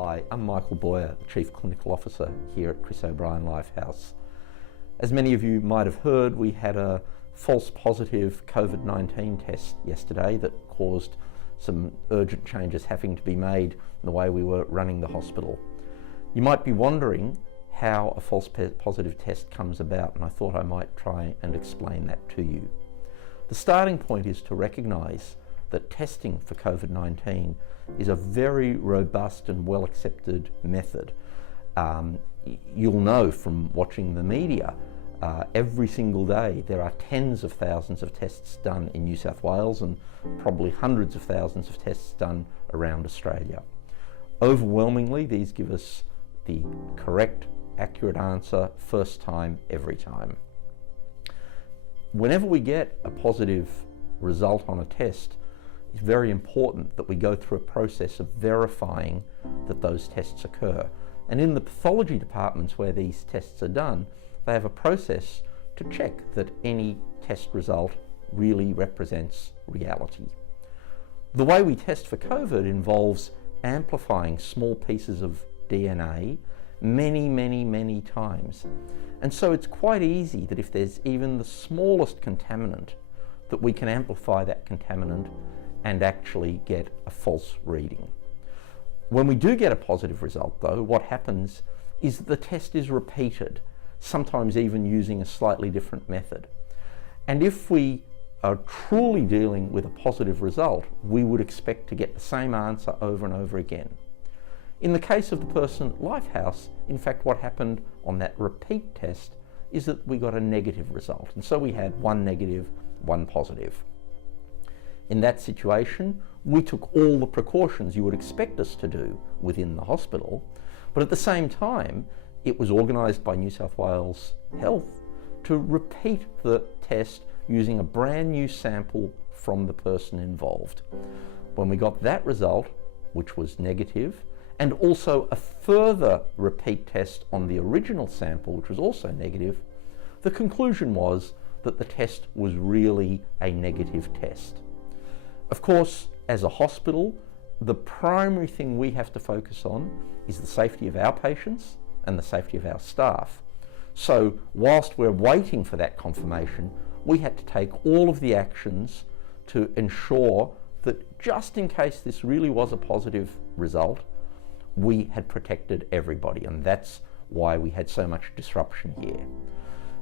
Hi, I'm Michael Boyer, the Chief Clinical Officer here at Chris O'Brien Lifehouse. As many of you might have heard, we had a false positive COVID-19 test yesterday that caused some urgent changes having to be made in the way we were running the hospital. You might be wondering how a false positive test comes about, and I thought I might try and explain that to you. The starting point is to recognise that testing for COVID-19 is a very robust and well accepted method. You'll know from watching the media, every single day there are tens of thousands of tests done in New South Wales and probably hundreds of thousands of tests done around Australia. Overwhelmingly, these give us the correct, accurate answer first time, every time. Whenever we get a positive result on a test, it's very important that we go through a process of verifying that those tests occur. And in the pathology departments where these tests are done, they have a process to check that any test result really represents reality. The way we test for COVID involves amplifying small pieces of DNA many times. And so it's quite easy that if there's even the smallest contaminant, that we can amplify that contaminant and actually get a false reading. When we do get a positive result though, what happens is that the test is repeated, sometimes even using a slightly different method. And if we are truly dealing with a positive result, we would expect to get the same answer over and over again. In the case of the person at Lifehouse, in fact what happened on that repeat test is that we got a negative result. And so we had one negative, one positive. In that situation, we took all the precautions you would expect us to do within the hospital, but at the same time, it was organised by New South Wales Health to repeat the test using a brand new sample from the person involved. When we got that result, which was negative, and also a further repeat test on the original sample, which was also negative, the conclusion was that the test was really a negative test. Of course, as a hospital, the primary thing we have to focus on is the safety of our patients and the safety of our staff. So whilst we're waiting for that confirmation, we had to take all of the actions to ensure that just in case this really was a positive result, we had protected everybody, and that's why we had so much disruption here.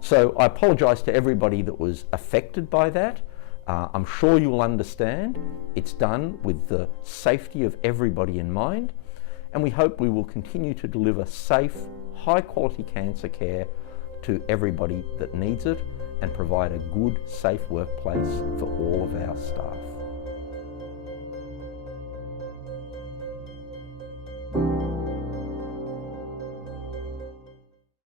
So I apologise to everybody that was affected by that. I'm sure you will understand it's done with the safety of everybody in mind, and we hope we will continue to deliver safe, high quality cancer care to everybody that needs it and provide a good, safe workplace for all of our staff.